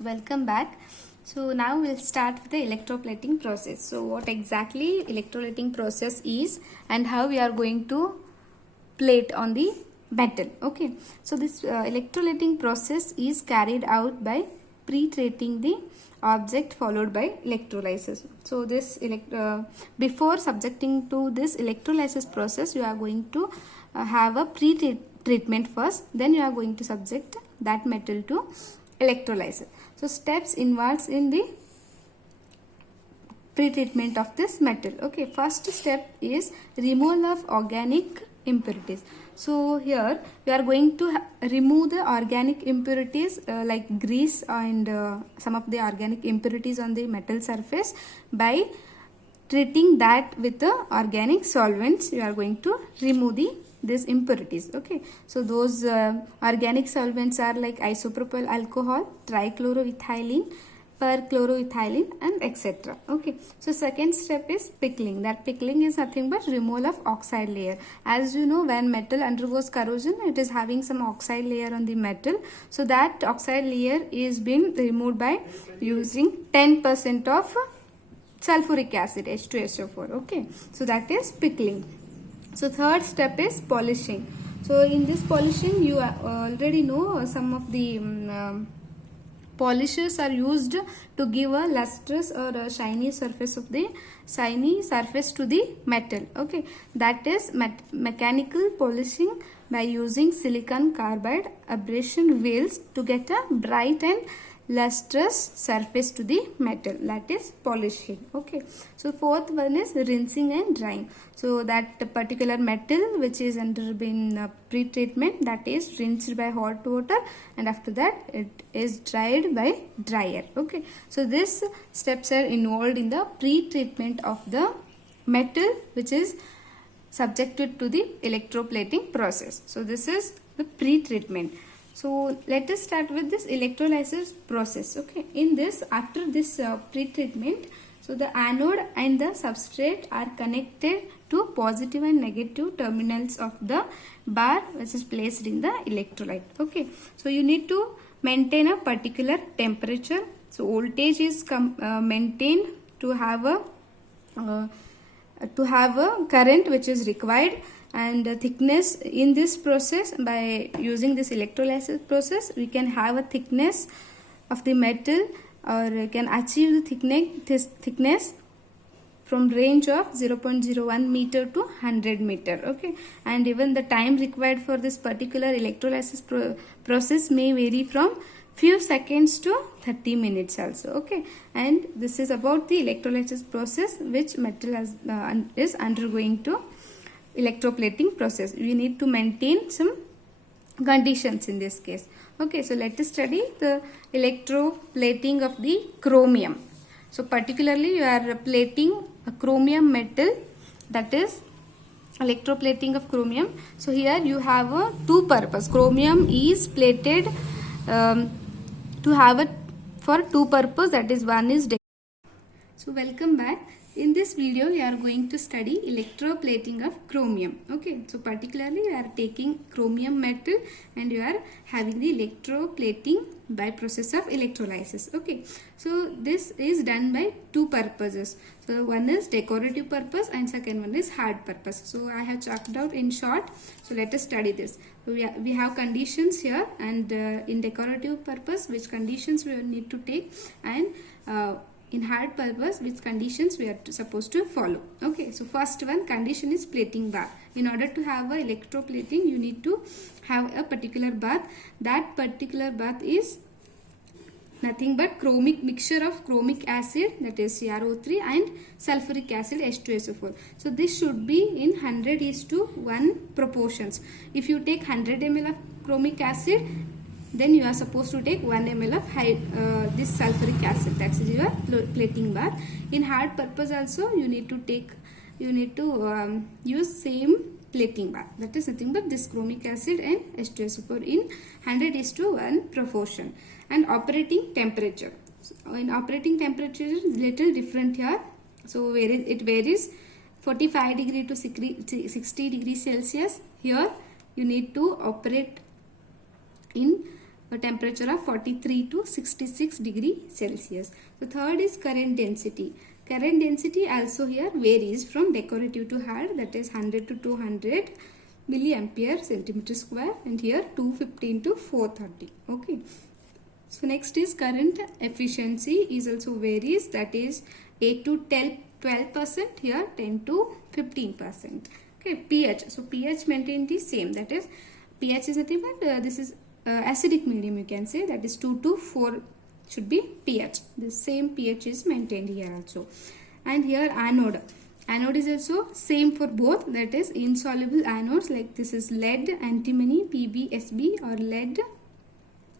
Welcome back. So now we'll start with the electroplating process. So what exactly electroplating process is and how we are going to plate on the metal. Okay. So this electroplating process is carried out by pre-treating the object followed by electrolysis. So this before subjecting to this electrolysis process, you are going to have a pre-treatment first. Then you are going to subject that metal to electrolysis. So steps involved in the pre-treatment of this metal. Okay, first step is removal of organic impurities. So here we are going to remove the organic impurities like grease and some of the organic impurities on the metal surface by treating that with the organic solvents. You are going to remove these impurities. Okay, so those organic solvents are like isopropyl alcohol, trichloroethylene, perchloroethylene, and etc. Okay, so second step is pickling. That pickling is nothing but removal of oxide layer. As you know, when metal undergoes corrosion, it is having some oxide layer on the metal. So that oxide layer is being removed by using 10% of sulfuric acid, H2SO4. Okay, so that is pickling. So third step is polishing. So in this polishing, you already know some of the polishers are used to give a lustrous or a shiny surface to the metal. Okay, that is mechanical polishing by using silicon carbide abrasion wheels to get a bright and lustrous surface to the metal. That is polishing. Okay, so fourth one is rinsing and drying. So that particular metal which is undergoing pre-treatment, that is rinsed by hot water, and after that it is dried by dryer. Okay, so these steps are involved in the pre-treatment of the metal which is subjected to the electroplating process. So this is the pre-treatment. So let us start with this electrolysis process. Okay, in this, after this pre-treatment, so the anode and the substrate are connected to positive and negative terminals of the bar which is placed in the electrolyte. Okay, so you need to maintain a particular temperature. So voltage is maintained to have a current which is required, and thickness in this process, by using this electrolysis process, we can have a thickness of the metal, or can achieve the thickness from range of 0.01 meter to 100 meter. Okay, and even the time required for this particular electrolysis process may vary from few seconds to 30 minutes also. Okay, and this is about the electrolysis process which metal is undergoing to electroplating process. We need to maintain some conditions in this case. Okay, so let us study the electroplating of the chromium. So particularly you are plating a chromium metal, that is electroplating of chromium. So here you have a two purpose. Chromium is plated to have it for two purpose, that is one is so welcome back. In this video, we are going to study electroplating of chromium. Okay, so particularly you are taking chromium metal and you are having the electroplating by process of electrolysis. Okay, so this is done by two purposes. So one is decorative purpose and second one is hard purpose. So I have chalked out in short. So let us study this. So we have conditions here, and in decorative purpose which conditions we need to take, and in hard purpose which conditions we are supposed to follow. Okay, so first one condition is plating bar. In order to have a electroplating, you need to have a particular bath. That particular bath is nothing but mixture of chromic acid, that is CrO3, and sulfuric acid, H2SO4. So this should be in 100:1 proportions. If you take 100 ml of chromic acid, then you are supposed to take 1 ml of this sulfuric acid. That's your plating bath. In hard purpose also you need to use same plating bath. That is nothing but this chromic acid and H2SO4 in 100:1 proportion. And operating temperature. So in operating temperature is little different here. So it varies 45 degree to 60 degrees Celsius. Here you need to operate in a temperature of 43 to 66 degree Celsius. The third is current density. Current density also here varies from decorative to hard, that is 100 to 200 milliampere centimeter square, and here 215 to 430. Okay. So next is current efficiency is also varies, that is 8 to 12%, here 10 to 15%. Okay, pH. So pH maintain the same, that is pH is nothing but this is acidic medium, you can say, that is 2 to 4 should be pH. The same pH is maintained here also. And here anode. Anode is also same for both, that is insoluble anodes, like this is lead, antimony, PbSb, or lead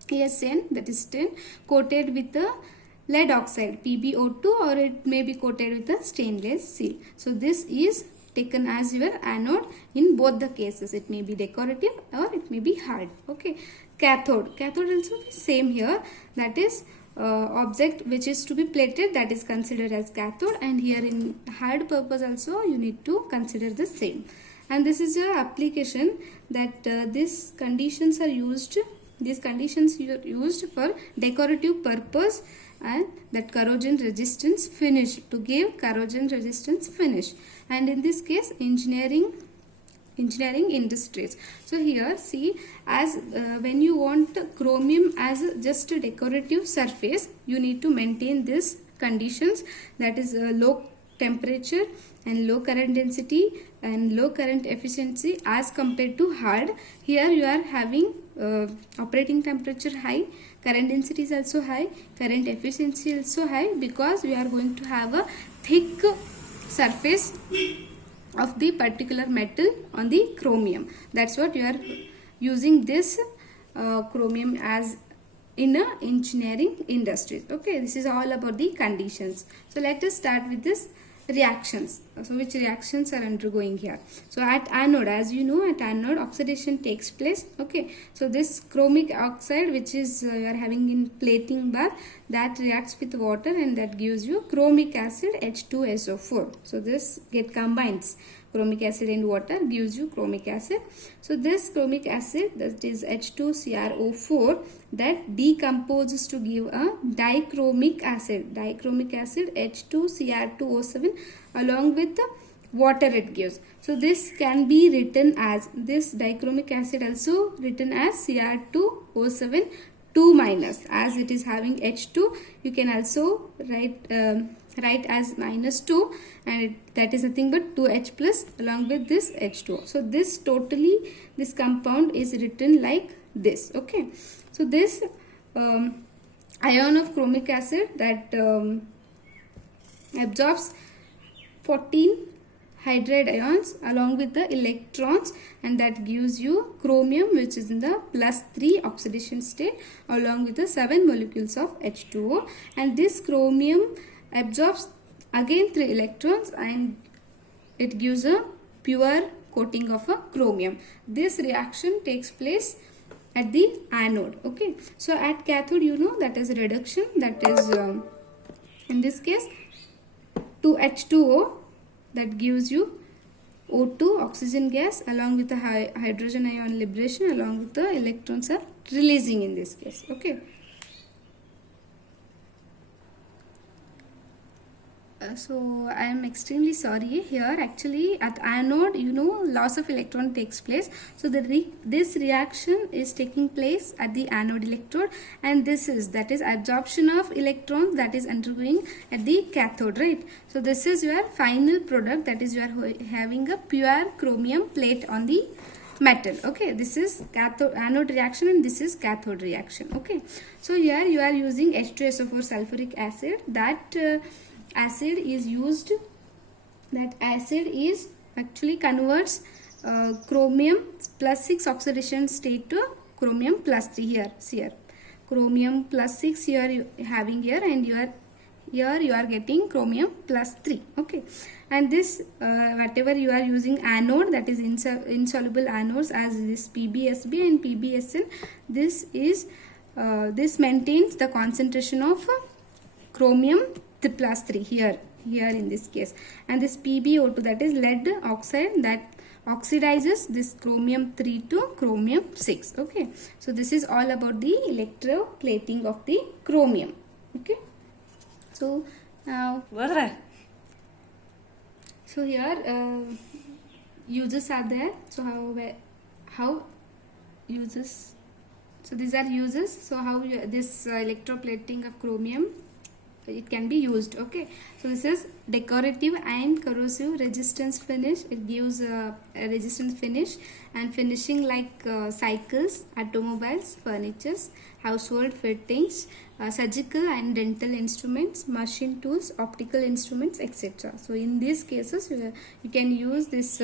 ASN, that is tin, coated with the lead oxide PbO2, or it may be coated with a stainless steel. So this is taken as your anode in both the cases. It may be decorative or it may be hard. Okay. Cathode. Cathode also the same here, that is object which is to be plated, that is considered as cathode, and here in hard purpose also you need to consider the same. And this is your application, that these conditions are used for decorative purpose, and that corrosion resistance finish, to give corrosion resistance finish, and in this case engineering industries. So here see, as when you want chromium as just a decorative surface, you need to maintain these conditions, that is low temperature and low current density and low current efficiency as compared to hard. Here you are having operating temperature high, current density is also high, current efficiency also high, because we are going to have a thick surface of the particular metal on the chromium. That's what you are using this chromium as in a engineering industries. Okay, this is all about the conditions. So let us start with this reactions. So which reactions are undergoing here? So at anode, as you know, at anode oxidation takes place. Okay, so this chromic oxide which is you are having in plating bar, that reacts with water and that gives you chromic acid H2SO4. So this get combines, chromic acid and water gives you chromic acid. So this chromic acid, that is H2CrO4, that decomposes to give a dichromic acid H2Cr2O7 along with the water it gives. So this can be written as, this dichromic acid also written as Cr2O7 2 minus, as it is having H2, you can also write as -2, and that is nothing but 2H plus along with this H2O. So this totally, this compound is written like this. Okay, so this ion of chromic acid that absorbs 14 hydride ions along with the electrons, and that gives you chromium which is in the +3 oxidation state along with the 7 molecules of H2O, and this chromium absorbs again 3 electrons and it gives a pure coating of a chromium. This reaction takes place at the anode. Okay, so at cathode, you know, that is reduction, that is in this case 2H2O, that gives you O2 oxygen gas along with the hydrogen ion liberation, along with the electrons are releasing in this case. Okay, so I am extremely sorry here. Actually at anode, you know, loss of electron takes place. So this reaction is taking place at the anode electrode, and this is, that is absorption of electrons that is undergoing at the cathode, right? So this is your final product, that is you are having a pure chromium plate on the metal. Okay, this is anode reaction and this is cathode reaction. Okay, so here you are using H2SO4 sulfuric acid. That acid is used, that acid is actually converts chromium +6 oxidation state to chromium +3. Here chromium +6 you are having here, and you are getting chromium +3. Okay, and this whatever you are using anode, that is insoluble anodes as this PbSb and PbSn, this is this maintains the concentration of chromium +3 here in this case, and this PbO2, that is lead oxide, that oxidizes this chromium 3 to chromium 6. Okay, so this is all about the electroplating of the chromium. Okay, so now so here uses are there. So how uses, so these are uses. So how this electroplating of chromium, it can be used. Okay, so this is decorative and corrosive resistance finish. It gives a resistant finish and finishing like cycles, automobiles, furnitures, household fittings, surgical and dental instruments, machine tools, optical instruments, etc. So in these cases you can use this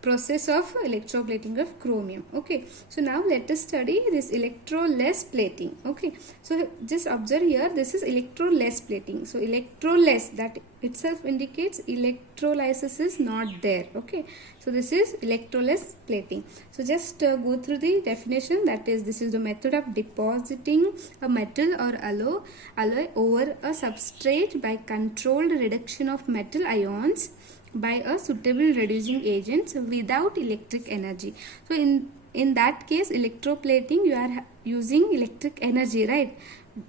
process of electroplating of chromium. Okay, so now let us study this electroless plating. Okay, so just observe here, this is electroless plating. So electroless, that itself indicates electrolysis is not there. Okay, so this is electroless plating. So just go through the definition. That is, this is the method of depositing a metal or alloy over a substrate by controlled reduction of metal ions by a suitable reducing agents without electric energy. So in that case, electroplating, you are using electric energy, right?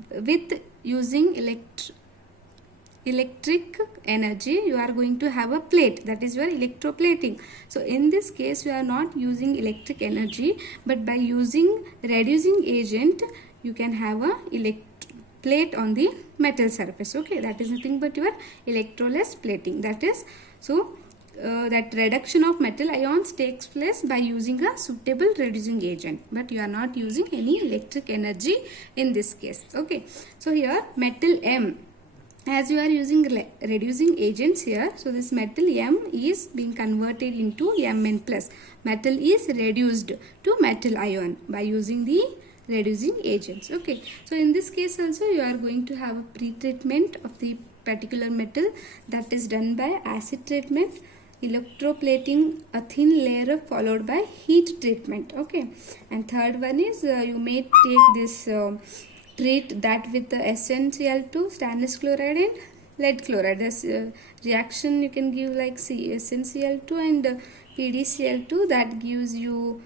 With using electric energy, you are going to have a plate, that is your electroplating. So in this case, you are not using electric energy, but by using reducing agent, you can have a plate on the metal surface. Okay, that is nothing but your electroless plating. That is, so that reduction of metal ions takes place by using a suitable reducing agent, but you are not using any electric energy in this case. Okay, so here metal M, as you are using reducing agents here, so this metal M is being converted into Mn plus. Metal is reduced to metal ion by using the reducing agents. Okay, so in this case also you are going to have a pre-treatment of the particular metal, that is done by acid treatment, electroplating a thin layer followed by heat treatment. Okay, and third one is you may take this treat that with the SnCl2, stainless chloride and lead chloride. This reaction you can give like SnCl2 and PdCl2, that gives you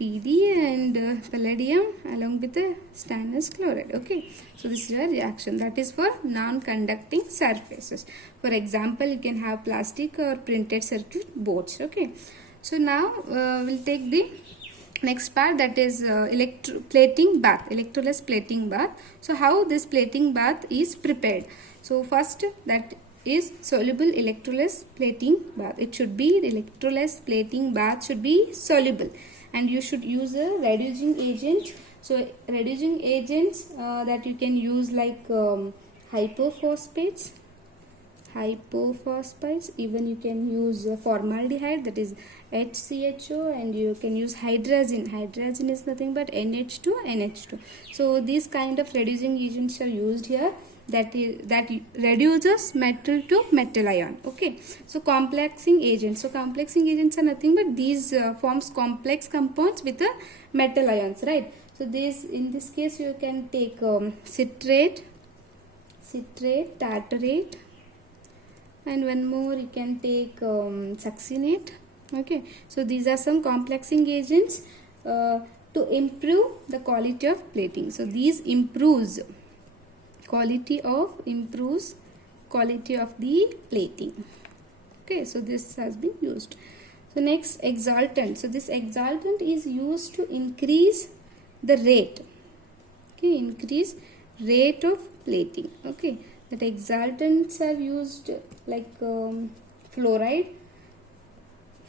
PD and palladium along with the stainless chloride. Okay, so this is a reaction that is for non-conducting surfaces. For example, you can have plastic or printed circuit boards. Okay, so now we'll take the next part, that is plating bath, electroless plating bath. So how this plating bath is prepared? So first, that is soluble electroless plating bath. It should be, the electroless plating bath should be soluble, and you should use a reducing agent. So reducing agents that you can use like hypophosphates, even you can use formaldehyde, that is HCHO, and you can use hydrazine. Hydrazine is nothing but NH2, NH2. So these kind of reducing agents are used here, that reduces metal to metal ion. Okay, so complexing agents. So complexing agents are nothing but these forms complex compounds with the metal ions, right? So this, in this case, you can take citrate, tartarate, and one more you can take succinate. Okay, so these are some complexing agents to improve the quality of plating. So these improves quality of the plating. Okay, so this has been used. So next, exaltant. So this exaltant is used to increase the rate. Okay, increase rate of plating. Okay, that exaltants are used like fluoride.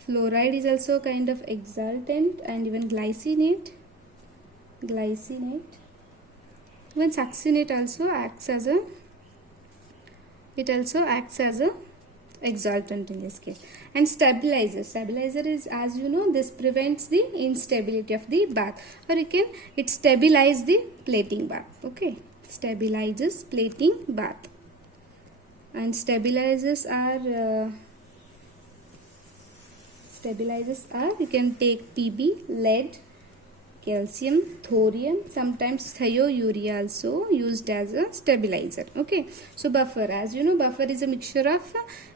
Fluoride is also a kind of exaltant, and even glycinate. Even succinate also acts as a, exaltant in this case. And stabilizer. Stabilizer is, as you know, this prevents the instability of the bath, or it stabilizes the plating bath. Okay, stabilizes plating bath. And stabilizers are you can take Pb, lead, calcium, thorium, sometimes thiourea also used as a stabilizer. Okay, so buffer, as you know, buffer is a mixture of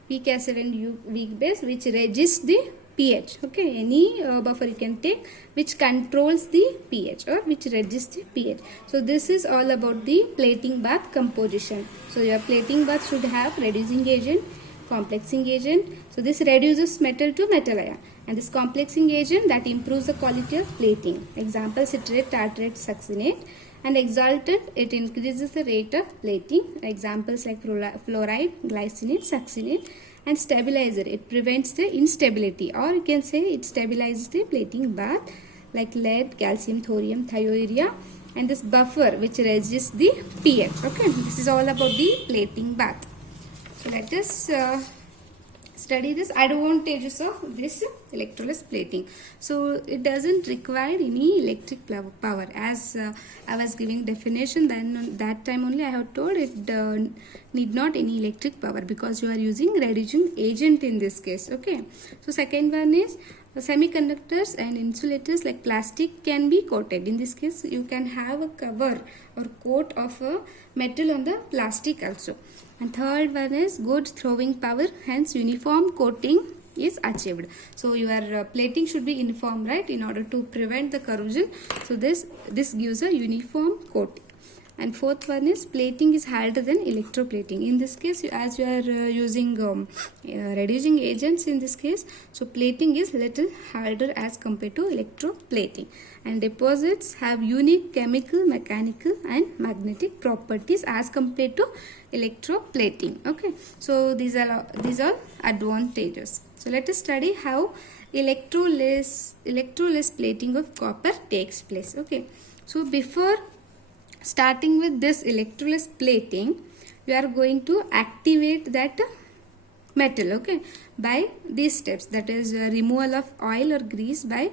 weak acid and weak base which resists the pH. Okay, any buffer you can take which controls the pH or which reduces the pH. So this is all about the plating bath composition. So your plating bath should have reducing agent, complexing agent. So this reduces metal to metal ion, and this complexing agent that improves the quality of plating. Example, citrate, tartrate, succinate. And exaltant, it increases the rate of plating. Examples like fluoride, glycinate, succinate. And stabilizer, it prevents the instability, or you can say it stabilizes the plating bath, like lead, calcium, thorium, thiourea. And this buffer which resists the pH. Okay, this is all about the plating bath. So let us study this advantages of this electroless plating. So it doesn't require any electric power, as I was giving definition, then that time only I have told it need not any electric power, because you are using reducing agent in this case. Okay, so second one is semiconductors and insulators like plastic can be coated. In this case you can have a cover or coat of a metal on the plastic also. And third one is good throwing power, hence uniform coating is achieved. So your plating should be uniform, right, in order to prevent the corrosion. So this gives a uniform coating. And fourth one is plating is harder than electroplating. In this case, as you are using reducing agents in this case, so plating is little harder as compared to electroplating. And deposits have unique chemical, mechanical and magnetic properties as compared to electroplating. Okay, so these are advantages. So let us study how electroless plating of copper takes place. Okay, so before starting with this electroless plating, we are going to activate that metal, okay, by these steps, that is removal of oil or grease by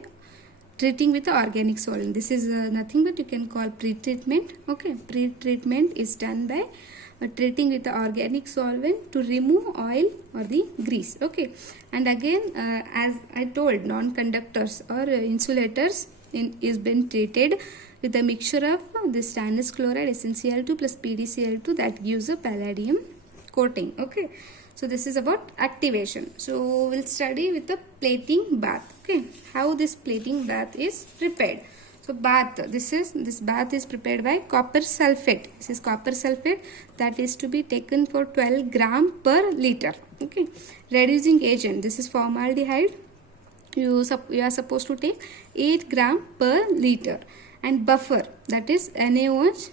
treating with the organic solvent. This is nothing but you can call pre-treatment. Okay, pre-treatment is done by treating with the organic solvent to remove oil or the grease. Okay, and again as I told, non-conductors or insulators is been treated with a mixture of this stannous chloride SnCl2 plus PdCl2 that gives a palladium coating. Okay, so this is about activation. So we'll study with the plating bath. Okay, how this plating bath is prepared. So bath, this bath is prepared by copper sulfate. This is copper sulfate that is to be taken for 12 gram per liter. Okay, reducing agent, this is formaldehyde. You are supposed to take 8 gram per liter. And buffer, that is NaOH,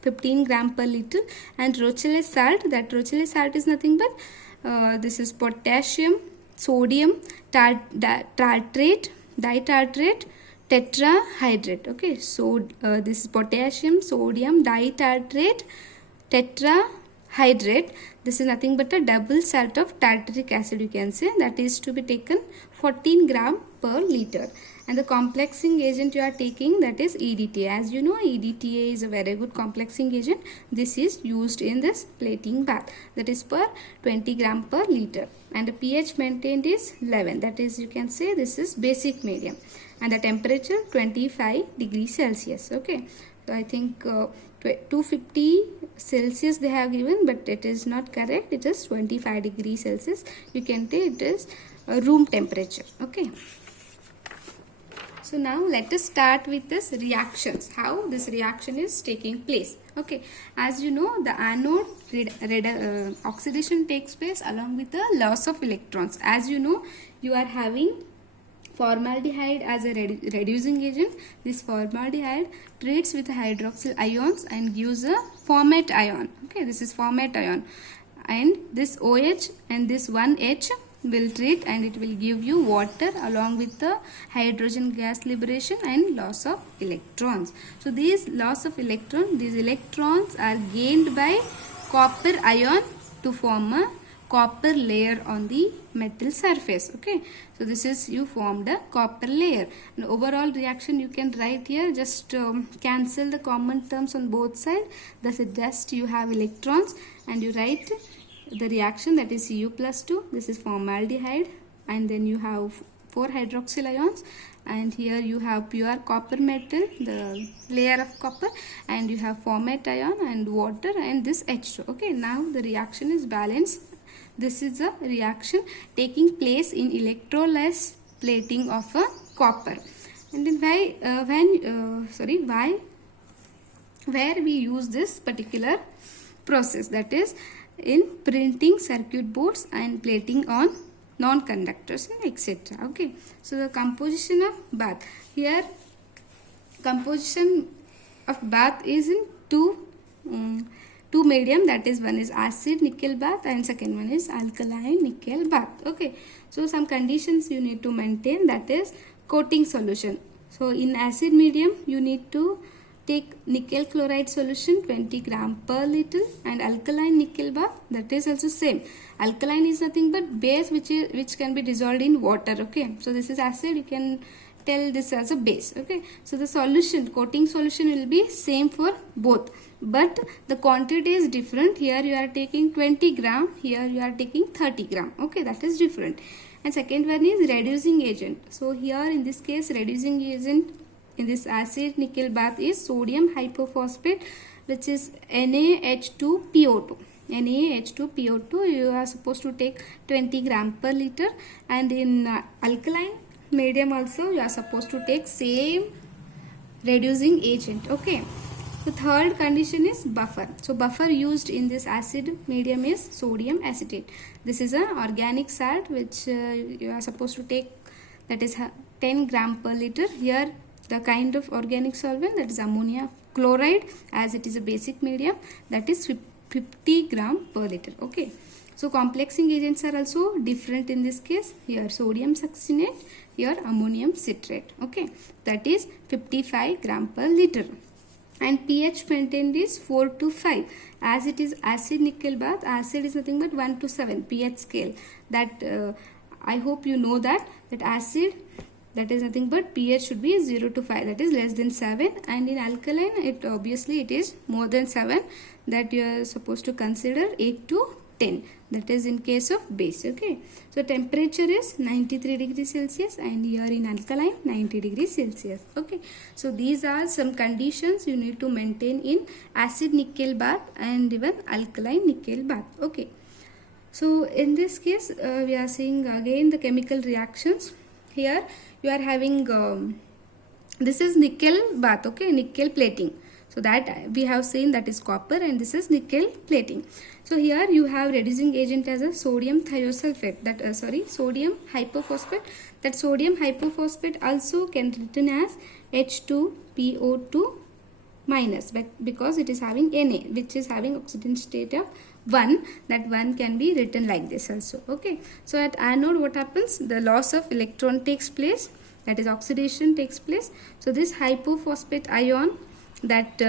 15 gram per liter. And Rochelle salt, that Rochelle salt is nothing but this is potassium, sodium, tartrate, ditartrate, tetrahydrate. Okay, so this is potassium, sodium, ditartrate, tetrahydrate. This is nothing but a double salt of tartaric acid, you can say, that is to be taken 14 gram per liter. And the complexing agent you are taking, that is EDTA. As you know, EDTA is a very good complexing agent. This is used in this plating bath, that is per 20 gram per liter. And the pH maintained is 11, that is you can say this is basic medium. And the temperature 25 degrees Celsius. Okay, so I think 250 Celsius they have given, but it is not correct. It is 25 degrees Celsius. You can take it as room temperature. Okay. So now let us start with this reactions, how this reaction is taking place. Okay, as you know, the anode oxidation takes place along with the loss of electrons. As you know, you are having formaldehyde as a reducing agent. This formaldehyde treats with hydroxyl ions and gives a formate ion. Okay, this is formate ion, and this OH and this 1H will treat and it will give you water along with the hydrogen gas liberation and loss of electrons. So these loss of these electrons are gained by copper ion to form a copper layer on the metal surface. Okay, so this is you formed a copper layer. And overall reaction you can write here, just cancel the common terms on both sides. Thus just you have electrons and you write the reaction, that is Cu plus 2. This is formaldehyde, and then you have 4 hydroxyl ions, and here you have pure copper metal, the layer of copper, and you have formate ion and water and this H2. Okay, now the reaction is balanced. this is a reaction taking place in electroless plating of a copper. And then where we use this particular process, that is in printing circuit boards and plating on non-conductors and etc. Okay, so the composition of bath. Here composition of bath is in two medium, that is one is acid nickel bath and second one is alkaline nickel bath. Okay, so some conditions you need to maintain, that is coating solution. So in acid medium you need to take nickel chloride solution 20 gram per liter, and alkaline nickel bath, that is also same. Alkaline is nothing but base which can be dissolved in water. Okay, so this is acid, you can tell this as a base. Okay, so the solution, coating solution will be same for both, but the quantity is different. Here you are taking 20 gram, here you are taking 30 gram. Okay, that is different. And second one is reducing agent. So here in this case reducing agent in this acid nickel bath is sodium hypophosphate, which is NaH2PO2. NaH2PO2 you are supposed to take 20 gram per liter, and in alkaline medium also you are supposed to take same reducing agent. Okay, the third condition is buffer. So buffer used in this acid medium is sodium acetate. This is an organic salt which you are supposed to take, that is 10 gram per liter. Here the kind of organic solvent, that is ammonia chloride, as it is a basic medium, that is 50 gram per liter. Okay, so complexing agents are also different in this case. Here sodium succinate, here ammonium citrate. Okay, that is 55 gram per liter. And pH maintained is 4 to 5. As it is acid nickel bath, acid is nothing but 1 to 7 pH scale. That I hope you know that acid, that is nothing but pH should be 0 to 5, that is less than 7. And in alkaline it obviously it is more than 7, that you are supposed to consider 8 to 10, that is in case of base. Okay, so temperature is 93 degrees Celsius, and here in alkaline 90 degrees Celsius. Okay, so these are some conditions you need to maintain in acid nickel bath and even alkaline nickel bath. Okay, so in this case we are seeing again the chemical reactions. Here you are having this is nickel bath. Okay, nickel plating. So that we have seen, that is copper, and this is nickel plating. So here you have reducing agent as a sodium thiosulfate, that sodium hypophosphate. That sodium hypophosphate also can written as H2PO2 minus, because it is having Na, which is having oxidation state of 1. That 1 can be written like this also. Okay, so at anode what happens? The loss of electron takes place, that is oxidation takes place. So this hypophosphate ion that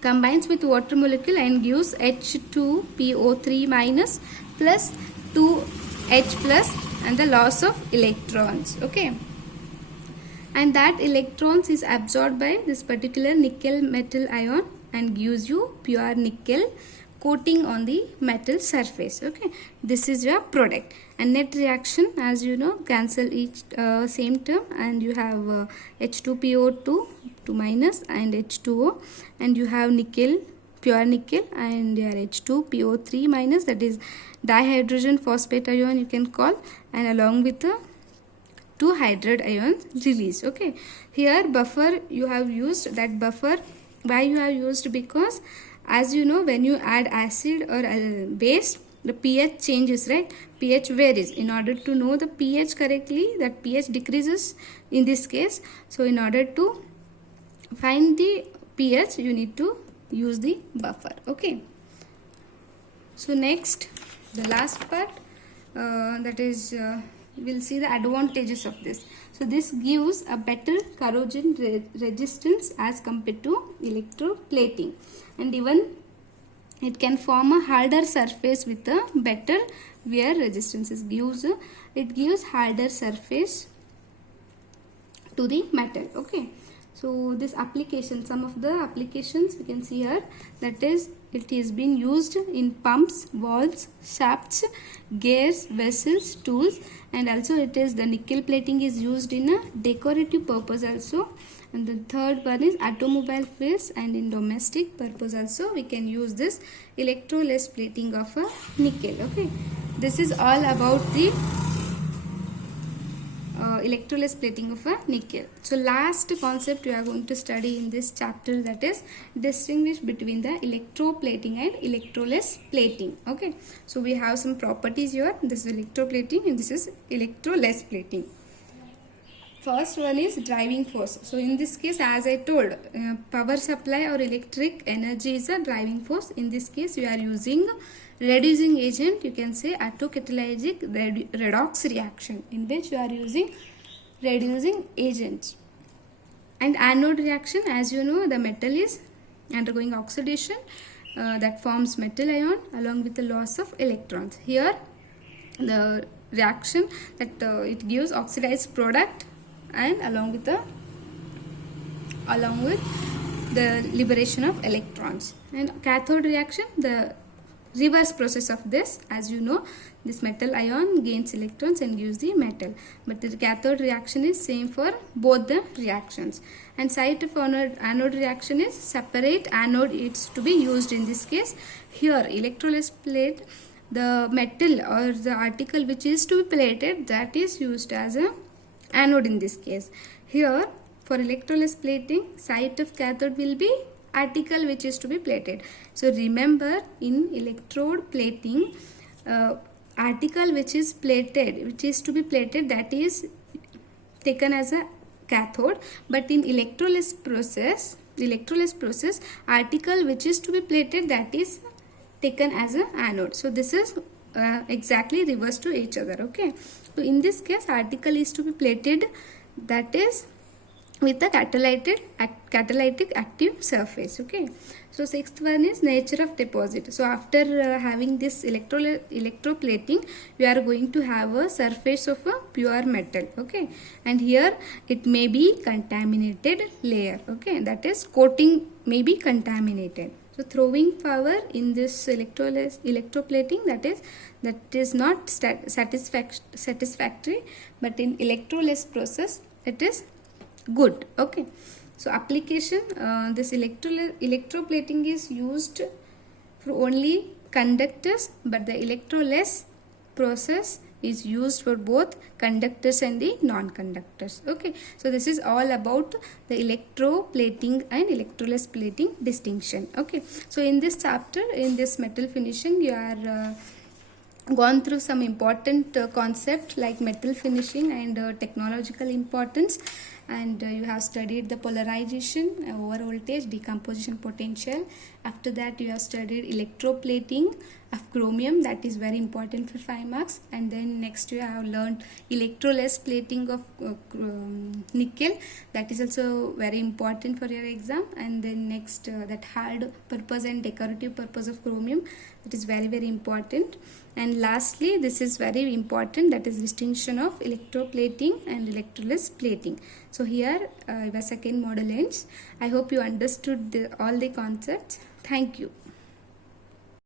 combines with water molecule and gives H2PO3 minus plus 2H plus, and the loss of electrons. Okay, and that electrons is absorbed by this particular nickel metal ion and gives you pure nickel coating on the metal surface. Okay, this is your product. And net reaction, as you know, cancel each same term, and you have H2PO2 2 minus and H2O, and you have nickel, pure nickel, and your H2PO3 minus, that is dihydrogen phosphate ion you can call, and along with the 2 hydride ions released. Okay, here buffer you have used. That buffer why you have used? Because as you know, when you add acid or base, the pH changes, right? pH varies. In order to know the pH correctly, that pH decreases in this case. So in order to find the pH, you need to use the buffer. Okay, so next, the last part, that is we'll see the advantages of this. So this gives a better corrosion resistance as compared to electroplating, and even it can form a harder surface with a better wear resistance. It gives harder surface to the metal. Okay, so this application, some of the applications we can see here, that is it is being used in pumps, valves, shafts, gears, vessels, tools, and also it is the nickel plating is used in a decorative purpose also, And the third one is automobile fields, and in domestic purpose also we can use this electroless plating of a nickel. Okay, this is all about the electroless plating of a nickel. So last concept we are going to study in this chapter, that is distinguish between the electroplating and electroless plating. Okay, so we have some properties here. This is electroplating and this is electroless plating. First one is driving force. So in this case, as I told, power supply or electric energy is a driving force. In this case, we are using reducing agent. You can say autocatalytic redox reaction, in which you are using reducing agent. And anode reaction, as you know, the metal is undergoing oxidation that forms metal ion along with the loss of electrons. Here, the reaction that it gives oxidized product and along with the liberation of electrons. And cathode reaction, the reverse process of this, as you know, this metal ion gains electrons and gives the metal, but the cathode reaction is same for both the reactions. And site of anode reaction is separate anode is to be used. In this case, here electroless plate, the metal or the article which is to be plated, that is used as a anode in this case. Here for electroless plating, site of cathode will be article which is to be plated. So remember, in electrode plating, article which is plated, which is to be plated, that is taken as a cathode, but in electroless process, article which is to be plated, that is taken as a anode. So this is exactly reverse to each other. Okay, so in this case, article is to be plated, that is with the catalytic active surface. Okay, so sixth one is nature of deposit. So after having this electroplating, we are going to have a surface of a pure metal. Okay, and here it may be contaminated layer. Okay, that is coating may be contaminated. So throwing power in this electroplating, that is not satisfactory, but in electroless process it is good. Okay, so application, this electroplating is used for only conductors, but the electroless process is used for both conductors and the non-conductors. Okay, so this is all about the electroplating and electroless plating distinction. Okay, so in this chapter, in this metal finishing, you are gone through some important concept like metal finishing and technological importance, and you have studied the polarization, over voltage, decomposition potential. After that, you have studied electroplating of chromium, that is very important for 5 marks. And then next you have learned electroless plating of nickel, that is also very important for your exam. And then next that hard purpose and decorative purpose of chromium, that is very important. And lastly, this is very important, that is distinction of electroplating and electroless plating. So here your second model ends. I hope you understood all the concepts. Thank you.